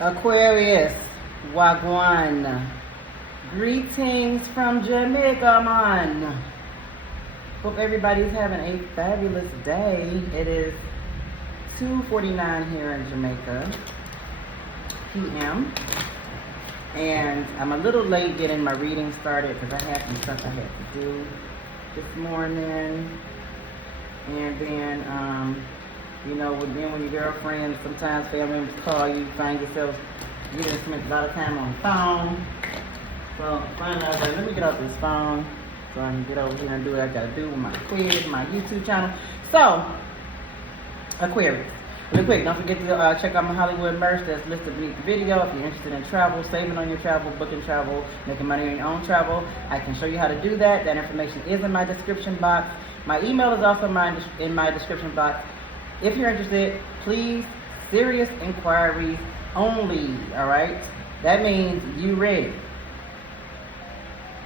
Aquarius, Wagwan. Greetings from Jamaica, man. Hope everybody's having a fabulous day. It is 2:49 here in Jamaica, p.m. And I'm a little late getting my reading started because I had some stuff I had to do this morning. And then, you know, when your girlfriends, sometimes family members call you, find yourself, you done spent a lot of time on the phone. So finally I was like, let me get off this phone so I can get over here and do what I gotta do with my quiz, my YouTube channel. So, Aquarius. Really quick, don't forget to check out my Hollywood merch that's listed beneath the video. If you're interested in travel, saving on your travel, booking travel, making money on your own travel, I can show you how to do that. That information is in my description box. My email is also in my description box. If you're interested, please, serious inquiries only, all right? That means you ready.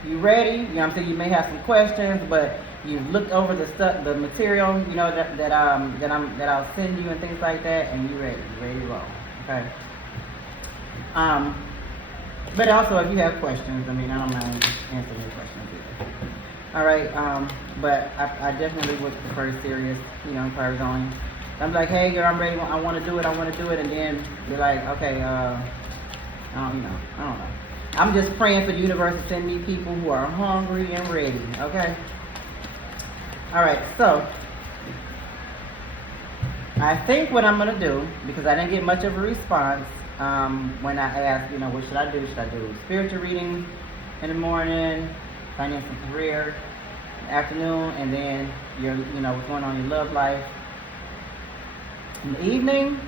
You ready? You know what I'm saying? You may have some questions, but you've looked over the stuff, the material, you know, that I'll send you and things like that, and you're ready to roll. Okay. But also if you have questions, I mean, I don't mind answering your questions either. All right. But I definitely would prefer serious, you know, inquiries only. I'm like, hey girl, I'm ready. I want to do it. And then you're like, okay, I don't know. I'm just praying for the universe to send me people who are hungry and ready. Okay. All right, so I think what I'm gonna do, because I didn't get much of a response when I asked, you know, what should I do? Should I do spiritual reading in the morning, finance and career in the afternoon, and then you know, what's going on in your love life in the evening?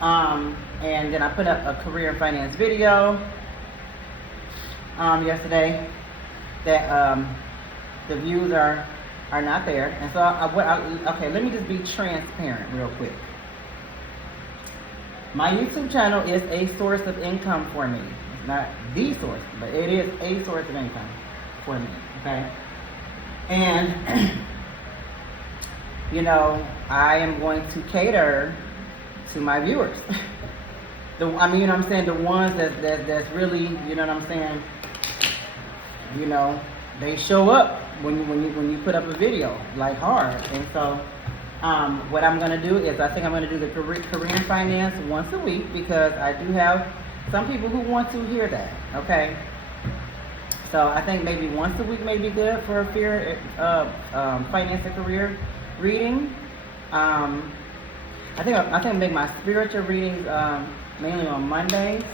And then I put up a career and finance video yesterday that the views are not there. And so okay, let me just be transparent real quick. My YouTube channel is a source of income for me. It's not the source, but it is a source of income for me, okay? And you know, I am going to cater to my viewers. I mean, you know what I'm saying, the ones that's really, you know what I'm saying, you know, they show up when you put up a video, like hard. And so what I'm gonna do is, I think I'm gonna do the Korean finance once a week, because I do have some people who want to hear that, okay? So I think maybe once a week may be good for a finance and career reading. I think I'll make my spiritual readings mainly on Mondays.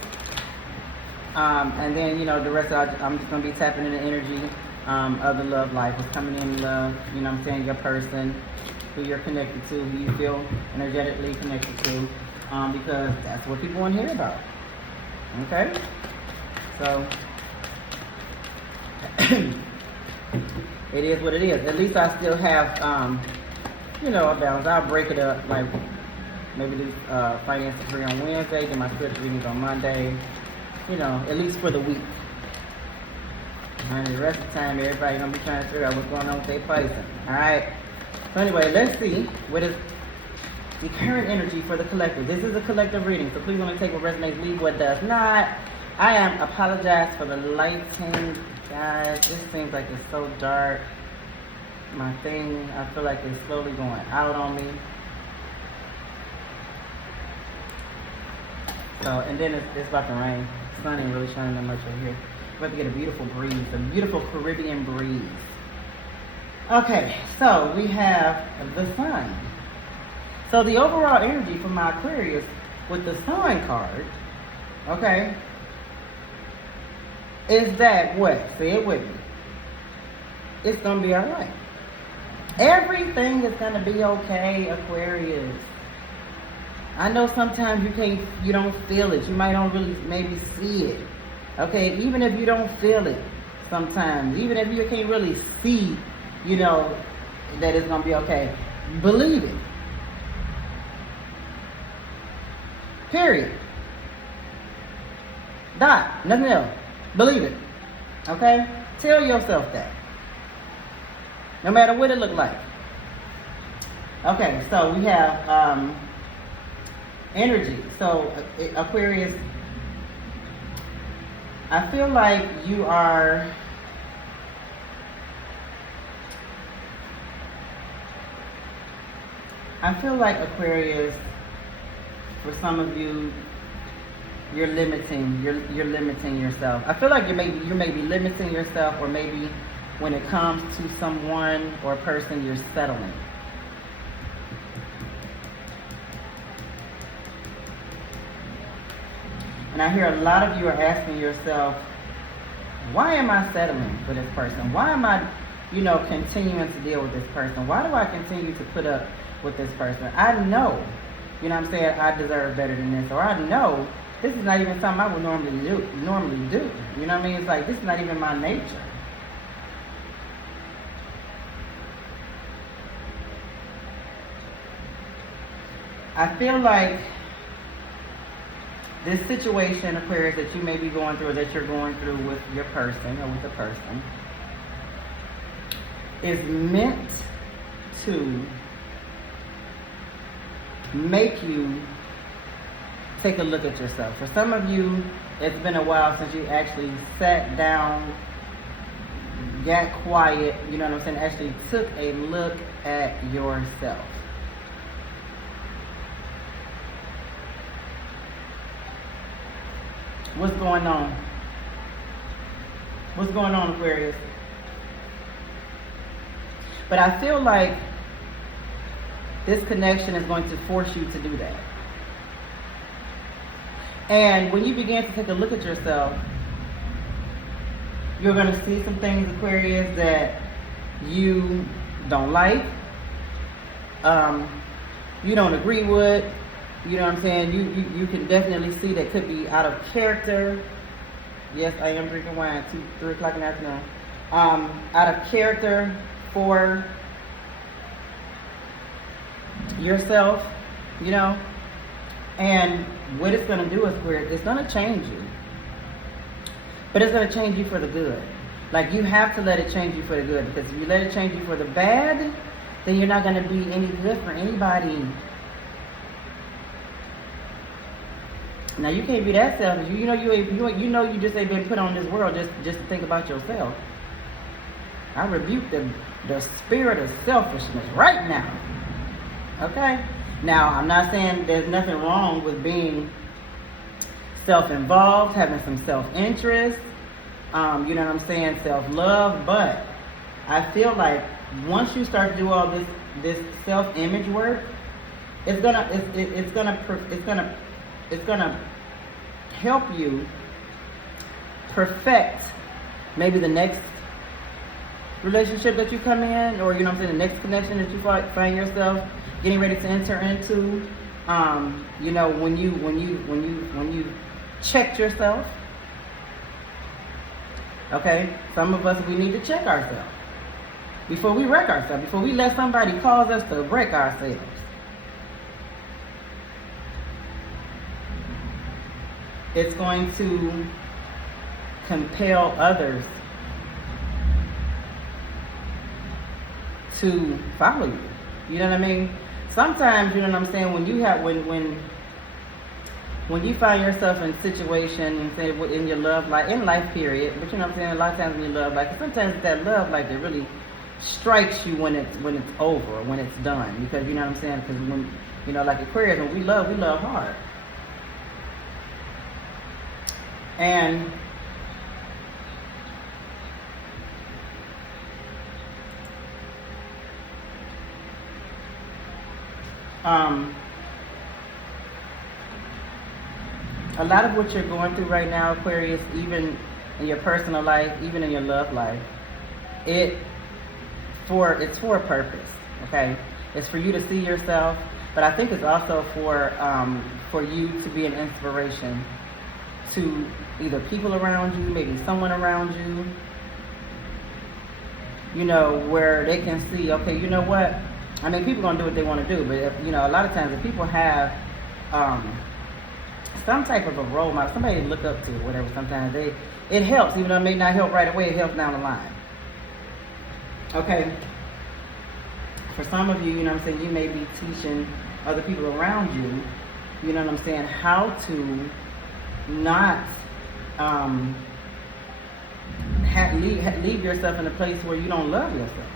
And then, you know, the rest I'm just gonna be tapping into energy of the love life, what's coming in love, you know what I'm saying, your person, who you're connected to, who you feel energetically connected to, because that's what people want to hear about. Okay? So it is what it is. At least I still have you know, a balance. I'll break it up, like maybe do finance and career on Wednesday, then my spiritual readings on Monday, you know, at least for the week. And the rest of the time, everybody's gonna be trying to figure out what's going on with their Python. Alright? So anyway, let's see what is the current energy for the collective. This is a collective reading, so please only take what resonates, leave what does not. I apologize for the lighting, guys. This seems like it's so dark. My thing, I feel like it's slowly going out on me. So, and then it's about to rain. The sun ain't really shining that much over here. We're about to get a beautiful breeze, a beautiful Caribbean breeze. Okay, so we have the sun. So the overall energy for my Aquarius with the sun card, okay, is that what? Say it with me. It's gonna be all right. Everything is gonna be okay, Aquarius. I know sometimes you don't feel it. You might not really maybe see it. Okay, even if you don't feel it sometimes, even if you can't really see, you know, that it's gonna be okay, believe it. Period. Dot. Nothing else. Believe it. Okay? Tell yourself that. No matter what it look like. Okay, so we have energy. So Aquarius, I feel like you are Aquarius, for some of you, you're limiting yourself. I feel like you may be limiting yourself, or maybe when it comes to someone or a person, you're settling. And I hear a lot of you are asking yourself, why am I settling for this person? Why am I, continuing to deal with this person? Why do I continue to put up with this person? I know, I'm saying, I deserve better than this, or I know this is not even something I would normally do. You know what I mean? It's like, this is not even my nature. I feel like this situation, Aquarius, that you may be going through, or that you're going through with your person, or with a person, is meant to make you take a look at yourself. For some of you, it's been a while since you actually sat down, got quiet, actually took a look at yourself. What's going on? What's going on, Aquarius? But I feel like this connection is going to force you to do that. And when you begin to take a look at yourself, you're going to see some things, Aquarius, that you don't like, you don't agree with. You know what I'm saying? You can definitely see that could be out of character. Yes, I am drinking wine, 3 o'clock in the afternoon. Out of character for yourself, And what it's going to do is it's going to change you. But it's going to change you for the good. Like, you have to let it change you for the good. Because if you let it change you for the bad, then you're not going to be any good for anybody. Now, you can't be that selfish. You just ain't been put on this world just to think about yourself. I rebuke the spirit of selfishness right now. Okay? Now, I'm not saying there's nothing wrong with being self-involved, having some self-interest, self-love, but I feel like once you start to do all this self-image work, it's gonna help you perfect maybe the next relationship that you come in, or the next connection that you find yourself getting ready to enter into. When you check yourself. Okay, some of us, we need to check ourselves before we wreck ourselves, before we let somebody cause us to wreck ourselves. It's going to compel others to follow you. You know what I mean? Sometimes, when you find yourself in a situation, say in your love life, in life period, but a lot of times in your love life, sometimes that love life, it really strikes you when it's over, when it's done. Because because when, like Aquarius, when we love hard. And a lot of what you're going through right now, Aquarius, even in your personal life, even in your love life, it's for a purpose. Okay, it's for you to see yourself, but I think it's also for you to be an inspiration to either people around you, maybe someone around you, where they can see, okay, you know what? I mean, people gonna do what they want to do, but a lot of times if people have some type of a role model, somebody to look up to, whatever, sometimes it helps, even though it may not help right away, it helps down the line. Okay? For some of you, you may be teaching other people around you, how to not leave yourself in a place where you don't love yourself.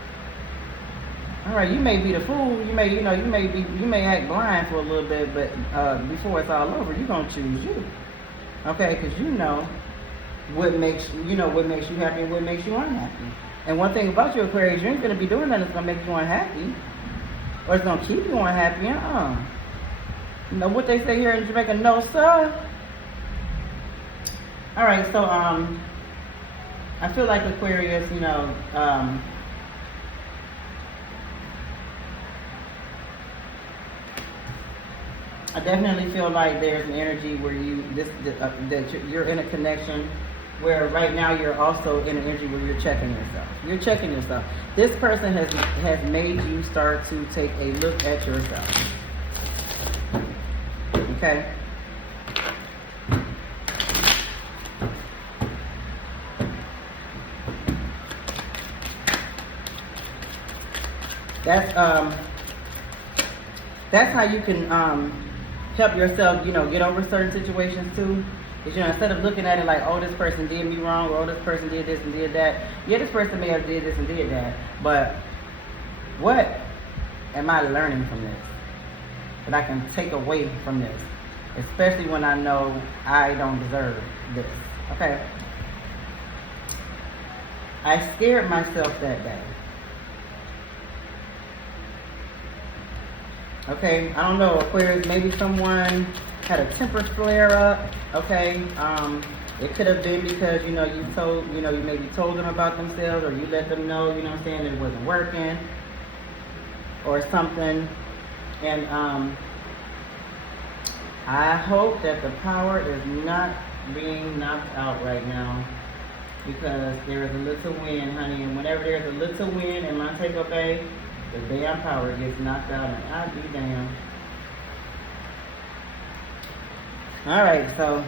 All right, you may be the fool. You may act blind for a little bit, but before it's all over, you're gonna choose you. Okay, because you know what makes you happy and what makes you unhappy. And one thing about you, Aquarius, you ain't gonna be doing nothing that's gonna make you unhappy, or it's gonna keep you unhappy. You know what they say here in Jamaica? No, sir. All right, so I feel like Aquarius, I definitely feel like there's an energy where you're in a connection where right now you're also in an energy where you're checking yourself. You're checking yourself. This person has made you start to take a look at yourself. Okay? That's how you can help yourself, get over certain situations too. Because, instead of looking at it like, oh, this person did me wrong, or oh, this person did this and did that. Yeah, this person may have did this and did that. But what am I learning from this that I can take away from this? Especially when I know I don't deserve this. Okay? I scared myself that day. Okay, I don't know, Aquarius, maybe someone had a temper flare up, okay? It could have been because, you maybe told them about themselves, or you let them know, that it wasn't working or something. And I hope that the power is not being knocked out right now, because there is a little wind, honey, and whenever there's a little wind in Montego Bay, the damn power gets knocked out, and I'd be damned. Alright, so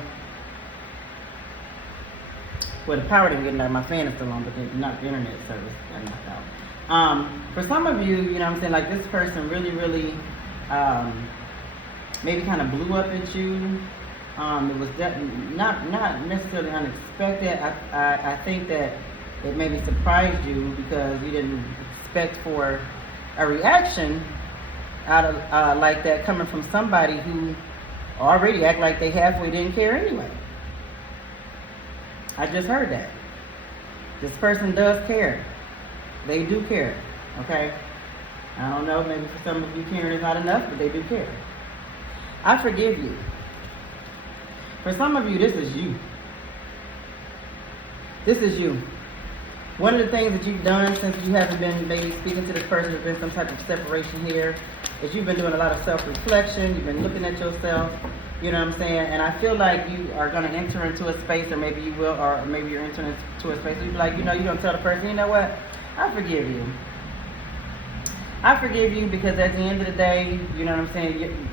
the power didn't get knocked out. My fan is still on, but the internet service got knocked out. For some of you, like this person really, really maybe kind of blew up at you. It was not necessarily unexpected. I think that it maybe surprised you because you didn't expect for a reaction out of like that coming from somebody who already act like they halfway didn't care anyway. I just heard that. This person does care. They do care. Okay? I don't know, maybe for some of you caring is not enough, but they do care. I forgive you. For some of you, this is you. This is you. One of the things that you've done since you haven't been maybe speaking to this person, there's been some type of separation here, is you've been doing a lot of self-reflection, you've been looking at yourself, you know what I'm saying? And I feel like you are going to enter into a space, or maybe you will, or maybe you're entering into a space where you're like, you don't tell the person, you know what? I forgive you. I forgive you because at the end of the day, you know what I'm saying?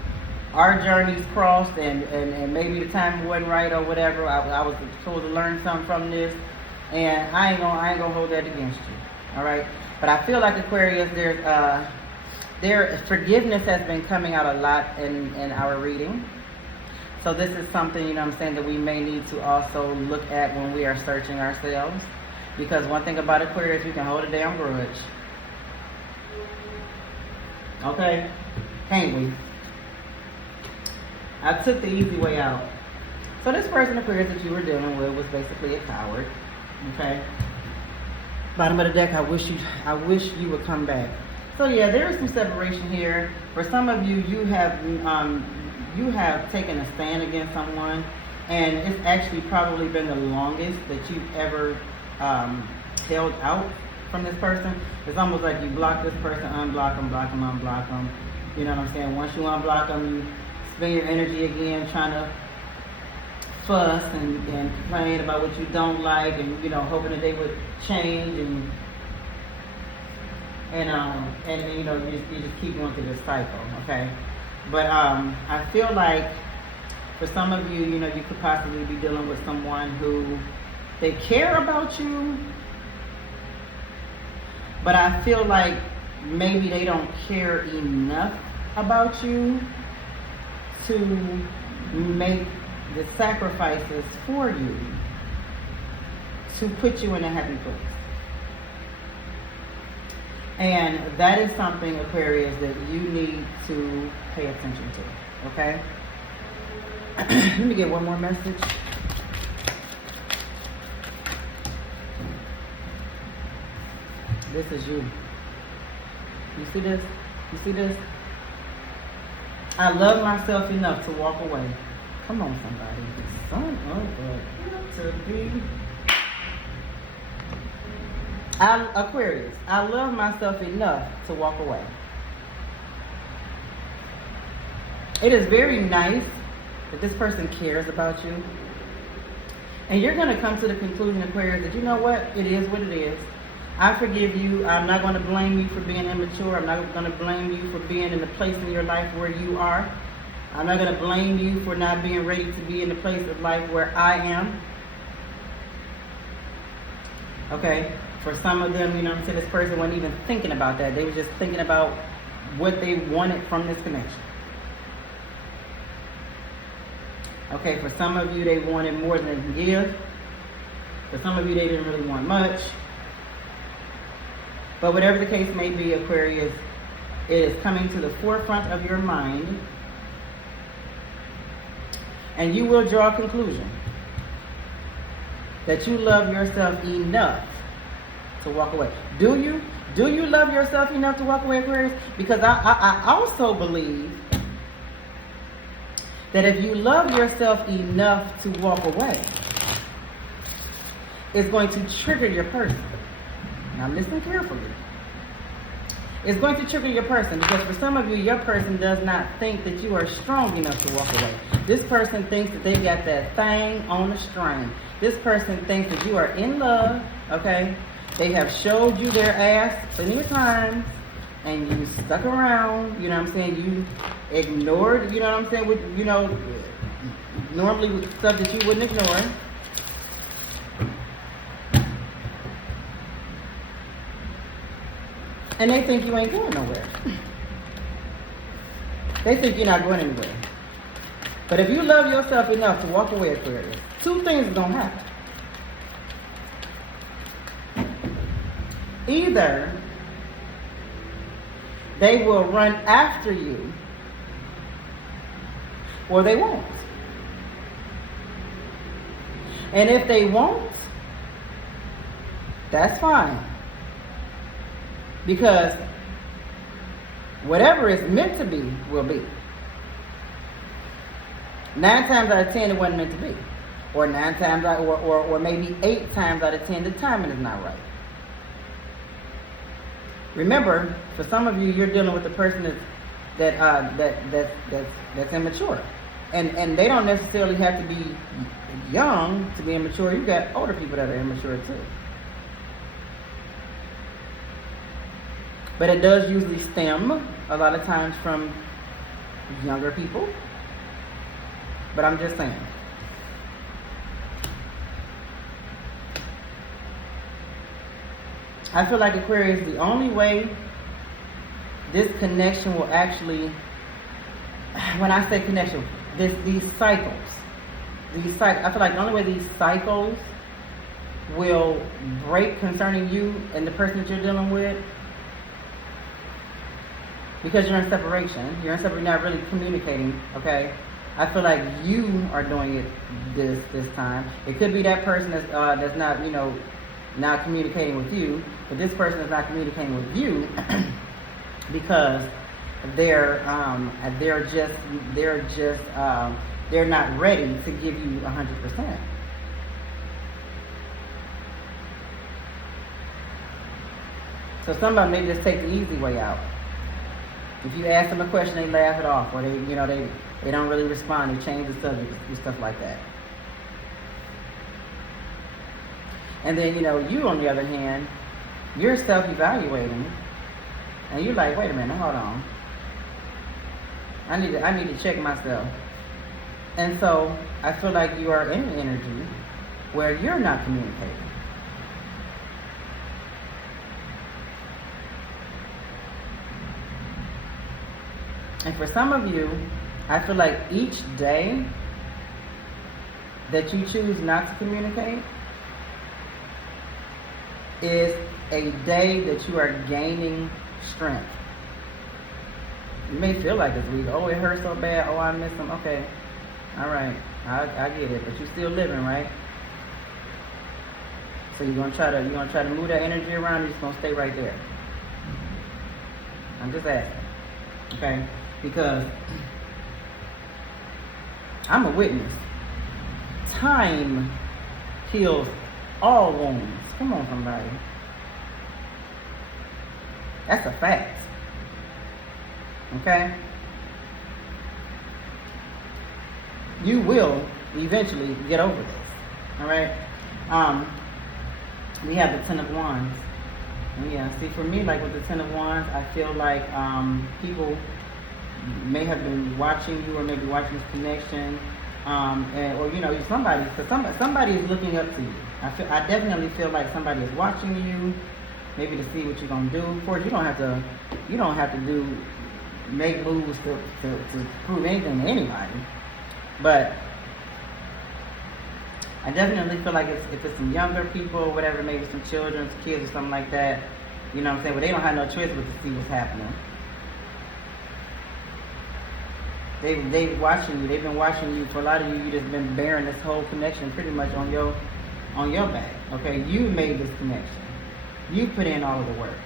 Our journeys crossed, and maybe the time wasn't right or whatever. I was supposed to learn something from this. And I ain't gonna hold that against you, all right? But I feel like Aquarius, their forgiveness has been coming out a lot in our reading. So this is something, that we may need to also look at when we are searching ourselves. Because one thing about Aquarius, you can hold a damn grudge. Okay? Can't we? I took the easy way out. So this person, Aquarius, that you were dealing with was basically a coward. Okay. Bottom of the deck, I wish you would come back. So yeah, there is some separation here. For some of you, you have taken a stand against someone, and it's actually probably been the longest that you've ever held out from this person. It's almost like you block this person, unblock them, block them, unblock them. You know what I'm saying? Once you unblock them, you spend your energy again trying to fuss and complain about what you don't like, and hoping that they would change, and you just keep going through this cycle, okay? But I feel like for some of you, you could possibly be dealing with someone who they care about you, but I feel like maybe they don't care enough about you to make the sacrifices for you to put you in a happy place. And that is something, Aquarius, that you need to pay attention to, okay? Let me get one more message. This is you. You see this? You see this? I love myself enough to walk away. Come on, somebody. Son of a to be. Aquarius, I love myself enough to walk away. It is very nice that this person cares about you. And you're going to come to the conclusion, Aquarius, that you know what? It is what it is. I forgive you. I'm not going to blame you for being immature. I'm not going to blame you for being in the place in your life where you are. I'm not going to blame you for not being ready to be in the place of life where I am. Okay? For some of them, you know what I'm saying, this person wasn't even thinking about that. They were just thinking about what they wanted from this connection. Okay, for some of you, they wanted more than they can give. For some of you, they didn't really want much. But whatever the case may be, Aquarius, it is coming to the forefront of your mind. And you will draw a conclusion that you love yourself enough to walk away. Do you? Do you love yourself enough to walk away, Aquarius? Because I also believe that if you love yourself enough to walk away, it's going to trigger your person. Now listen carefully. It's going to trigger your person because for some of you, your person does not think that you are strong enough to walk away. This person thinks that they got that thing on a string. This person thinks that you are in love, okay? They have showed you their ass plenty of times and you stuck around, you know what I'm saying? You ignored, you know what I'm saying? With, you know, normally with stuff that you wouldn't ignore. And they think you ain't going nowhere. They think you're not going anywhere. But if you love yourself enough to walk away, Aquarius, two things are going to happen. Either they will run after you, or they won't. And if they won't, that's fine. Because whatever it's meant to be will be. 9 times out of 10 it wasn't meant to be. Or 9 times out, or maybe 8 times out of 10 the timing is not right. Remember, for some of you, you're dealing with a person that's immature. And they don't necessarily have to be young to be immature. You got older people that are immature too. But it does usually stem a lot of times from younger people. But I'm just saying. I feel like Aquarius, the only way this connection will actually, when I say connection, these cycles, I feel like the only way these cycles will break concerning you and the person that you're dealing with, because you're in separation. You're not really communicating, okay? I feel like you are doing it this time. It could be that person that's not, you know, not communicating with you, but this person is not communicating with you because they're not ready to give you 100%. So somebody may just take the easy way out. If you ask them a question, they laugh it off, or they don't really respond. They change the subject and stuff like that. And then, you know, you on the other hand, you're self-evaluating, and you're like, wait a minute, hold on. I need to check myself. And so I feel like you are in an energy where you're not communicating. And for some of you, I feel like each day that you choose not to communicate, is a day that you are gaining strength. You may feel like it's weak. Oh, it hurts so bad. Oh, I miss them. Okay. All right. I get it. But you're still living, right? So you're gonna try to move that energy around. You're just gonna stay right there. I'm just asking. Okay? Because I'm a witness. Time heals all wounds. Come on, somebody. That's a fact. Okay? You will eventually get over this. Alright? We have the Ten of Wands. Yeah, see, for me, like with the Ten of Wands, I feel like people may have been watching you or maybe watching this connection. Or you know, somebody is looking up to you. I definitely feel like somebody is watching you, maybe to see what you're gonna do. Of course, you don't have to make moves to prove anything to anybody. But I definitely feel like if it's some younger people or whatever, maybe some children, some kids or something like that, you know what I'm saying? But they don't have no choice but to see what's happening. They watching you. They've been watching you. For a lot of you, you just been bearing this whole connection pretty much on your back. Okay, you made this connection. You put in all of the work.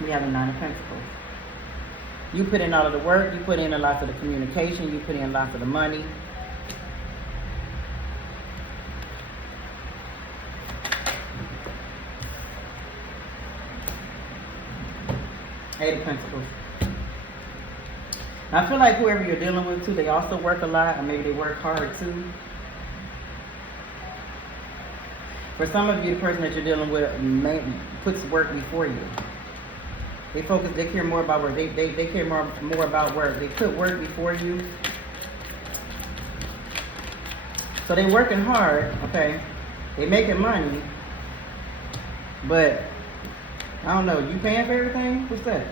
We have the Nine of Pentacles. You put in all of the work. You put in a lot of the communication. You put in lots of the money. Eight of Pentacles. I feel like whoever you're dealing with too, they also work a lot, or maybe they work hard too. For some of you, the person that you're dealing with puts work before you. They care more about work. They care more about work. They put work before you. So they're working hard, okay? They're making money, but I don't know, you paying for everything? What's that?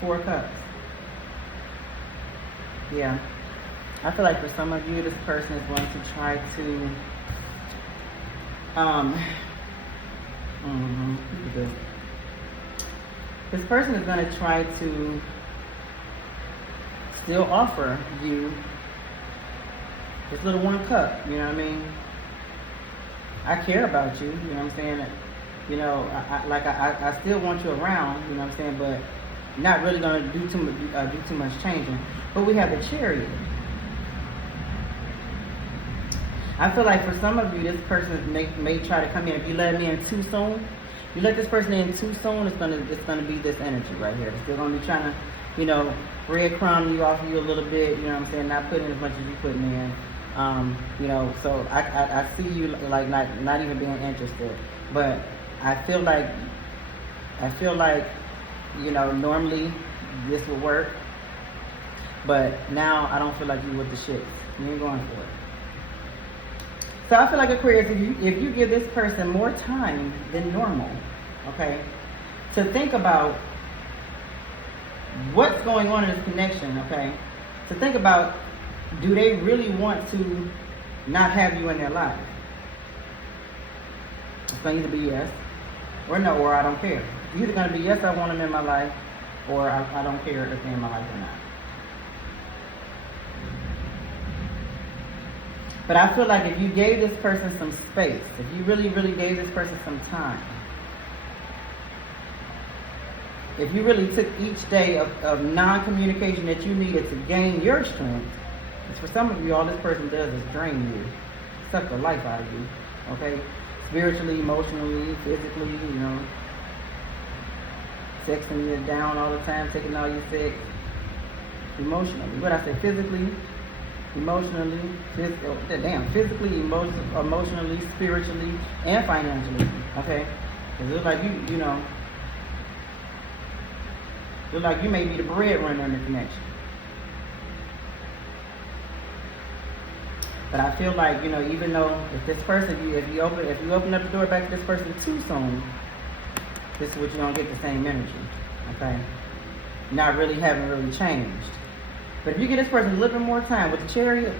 Four of Cups. Yeah. I feel like for some of you, this person is going to try to this person is going to try to still offer you this little one cup, you know what I mean? I care about you, you know what I'm saying? You know, I still want you around, you know what I'm saying? But not really going to do too much changing. But we have the Chariot. I feel like for some of you, this person may try to come in. If you let me in too soon, you let this person in too soon, it's gonna be this energy right here. They're gonna be trying to, you know, breadcrumb you off you a little bit. You know what I'm saying? Not putting as much as you putting in. You know, so I see you like not even being interested. But I feel like you know, normally this would work, but now I don't feel like you with the shit. You ain't going for it. So I feel like, Aquarius, if you give this person more time than normal, okay, to think about what's going on in this connection, okay, to think about, do they really want to not have you in their life? It's going to either be yes, or no, or I don't care. It's either going to be yes, I want them in my life, or I don't care if they're in my life or not. But I feel like if you gave this person some space, if you really, really gave this person some time, if you really took each day of non-communication that you needed to gain your strength, because for some of you, all this person does is drain you, suck the life out of you, okay? Spiritually, emotionally, physically, you know, sexing you down all the time, taking all your sex, emotionally. What I say, physically, emotionally, physically, emotionally, spiritually, and financially, okay? Because it looks like you know, it looks like you may be the breadwinner in the connection. But I feel like, you know, even though if this person, if you open up the door back to this person too soon, this is what you're gonna get, the same energy, okay? Not really having really changed. But if you give this person a little bit more time with the Chariot,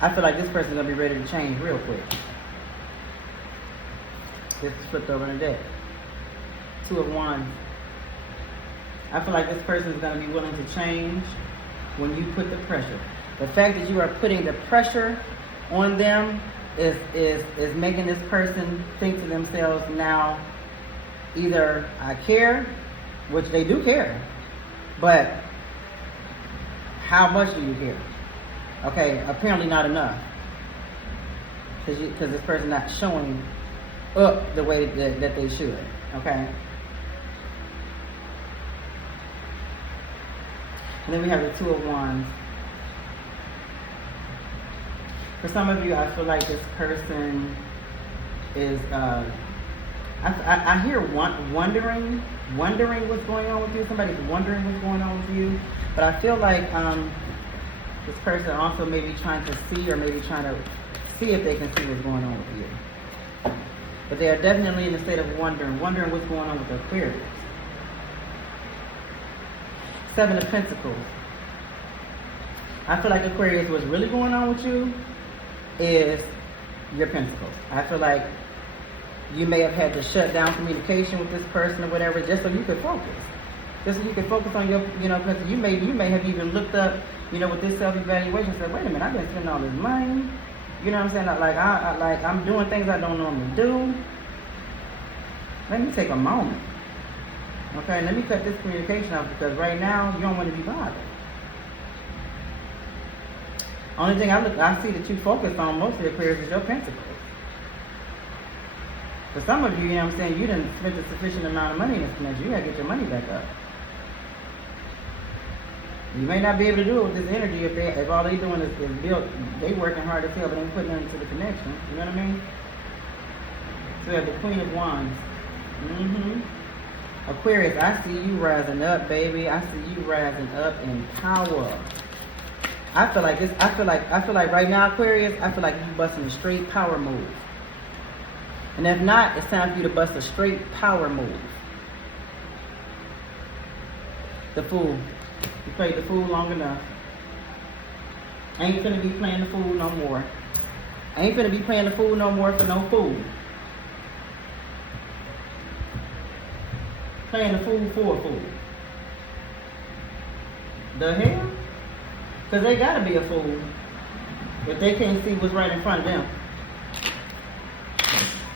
I feel like this person's gonna be ready to change real quick. This is flipped over in the deck. 2 of Wands. I feel like this person is going to be willing to change when you put the pressure. The fact that you are putting the pressure on them is making this person think to themselves now, either I care, which they do care, but how much do you care? Okay, apparently not enough. Because this person's not showing up the way that they should, okay? And then we have the 2 of Wands. For some of you, I feel like this person is, I hear wondering what's going on with you. Somebody's wondering what's going on with you. But I feel like this person also may be trying to see, or maybe trying to see if they can see what's going on with you. But they are definitely in a state of wondering what's going on with the Aquarius. 7 of Pentacles. I feel like Aquarius, what's really going on with you is your Pentacles. I feel like you may have had to shut down communication with this person or whatever, just so you could focus. Just so you could focus on your, because you may have even looked up, with this self-evaluation, said, wait a minute, I've been spending all this money. You know what I'm saying? Like I'm doing things I don't normally do. Let me take a moment. Okay, let me cut this communication off, because right now you don't want to be bothered. Only thing I see that you focus on mostly, Aquarius, is your Pentacles. For some of you, you know what I'm saying, you didn't spend a sufficient amount of money in this connection. You gotta get your money back up. You may not be able to do it with this energy if all they doing is build. They working hard as hell, but ain't putting it into the connection. You know what I mean? So you have the Queen of Wands. Aquarius, I see you rising up, baby. I see you rising up in power. I feel like right now, Aquarius, I feel like you busting a straight power move. And if not, it's time for you to bust a straight power move. The Fool. You played the Fool long enough. Ain't finna be playing the Fool no more. Ain't finna be playing the Fool no more for no fool. Playing the Fool for a fool. The hell? Because they gotta be a fool if they can't see what's right in front of them.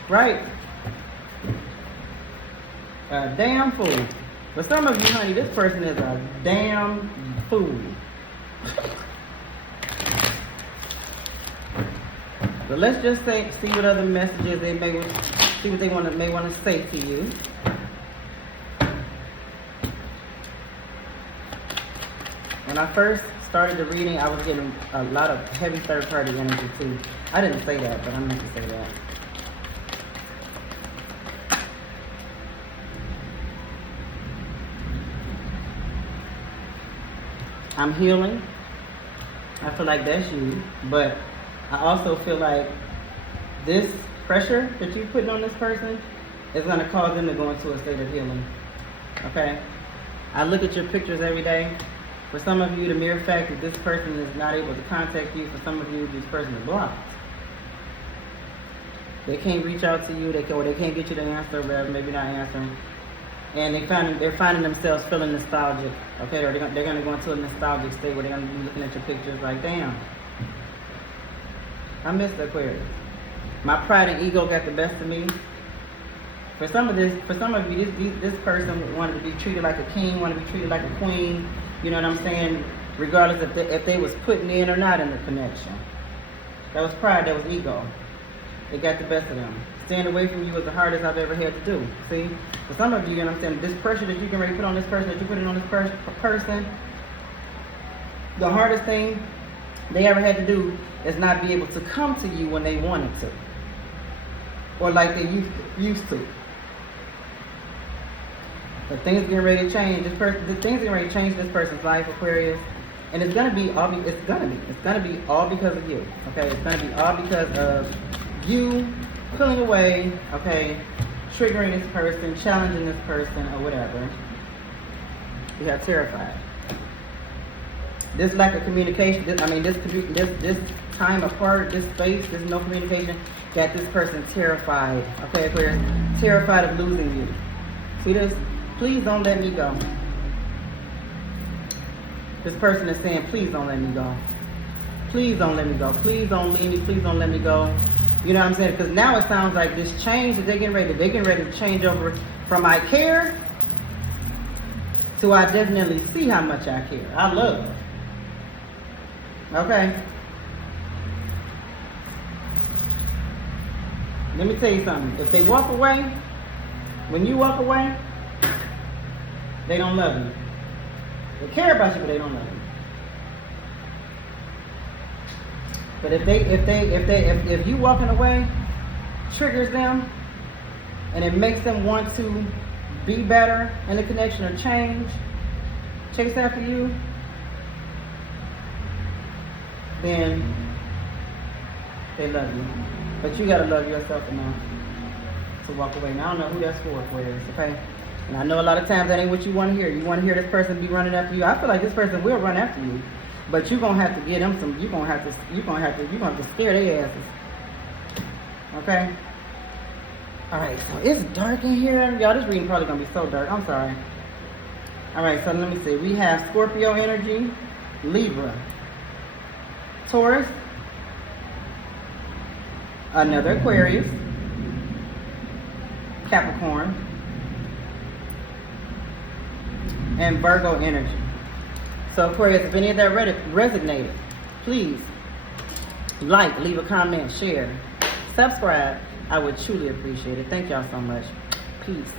Right? A damn fool. For some of you, honey, this person is a damn fool. But let's just see what other messages they may see what they may want to say to you. When I first started the reading, I was getting a lot of heavy third-party energy too. I didn't say that, but I meant to say that. I'm healing. I feel like that's you, but I also feel like this pressure that you're putting on this person is going to cause them to go into a state of healing. Okay? I look at your pictures every day. For some of you, the mere fact that this person is not able to contact you, for some of you, this person is blocked. They can't reach out to you, they can't get you to answer, or maybe not answering. And they're finding themselves feeling nostalgic. Okay, or they're going to go into a nostalgic state where they're going to be looking at your pictures like, damn, I miss the Aquarius. My pride and ego got the best of me. For some of you, this person wanted to be treated like a king, wanted to be treated like a queen. You know what I'm saying? Regardless if they was putting in or not in the connection. That was pride, that was ego. It got the best of them. Staying away from you was the hardest I've ever had to do. See? For some of you know what I'm saying, this pressure that you can really put on this person, that you put it on this person, the hardest thing they ever had to do is not be able to come to you when they wanted to. Or like they used to. But things are getting ready to change. Things are getting ready to change this person's life, Aquarius. And it's gonna be all because of you. Okay? It's gonna be all because of you pulling away, okay, triggering this person, challenging this person, or whatever. We have terrified. This lack of communication, this time apart, this space, there's no communication, got this person terrified. Okay, Aquarius, terrified of losing you. See this? Please don't let me go. This person is saying, please don't let me go. Please don't let me go. Please don't leave me. Please don't let me go. You know what I'm saying? Because now it sounds like this change that they're getting ready to change over from I care to I definitely see how much I care. I love it. Okay. Let me tell you something. If they walk away, when you walk away, they don't love you. They care about you, but they don't love you. But if you walking away triggers them and it makes them want to be better in the connection or change, chase after you, then they love you. But you gotta love yourself enough to walk away. Now I don't know who that's for, Aquarius, okay? And I know a lot of times that ain't what you want to hear. You want to hear this person be running after you. I feel like this person will run after you, but you're gonna have to get them some. You're gonna have to scare their asses. Okay. All right. So it's dark in here, y'all. This reading probably gonna be so dark. I'm sorry. All right. So let me see. We have Scorpio energy, Libra, Taurus, another Aquarius, Capricorn, and Virgo energy. So Aquarius, if any of that resonated, please like, leave a comment, share, subscribe. I would truly appreciate it. Thank y'all so much. Peace.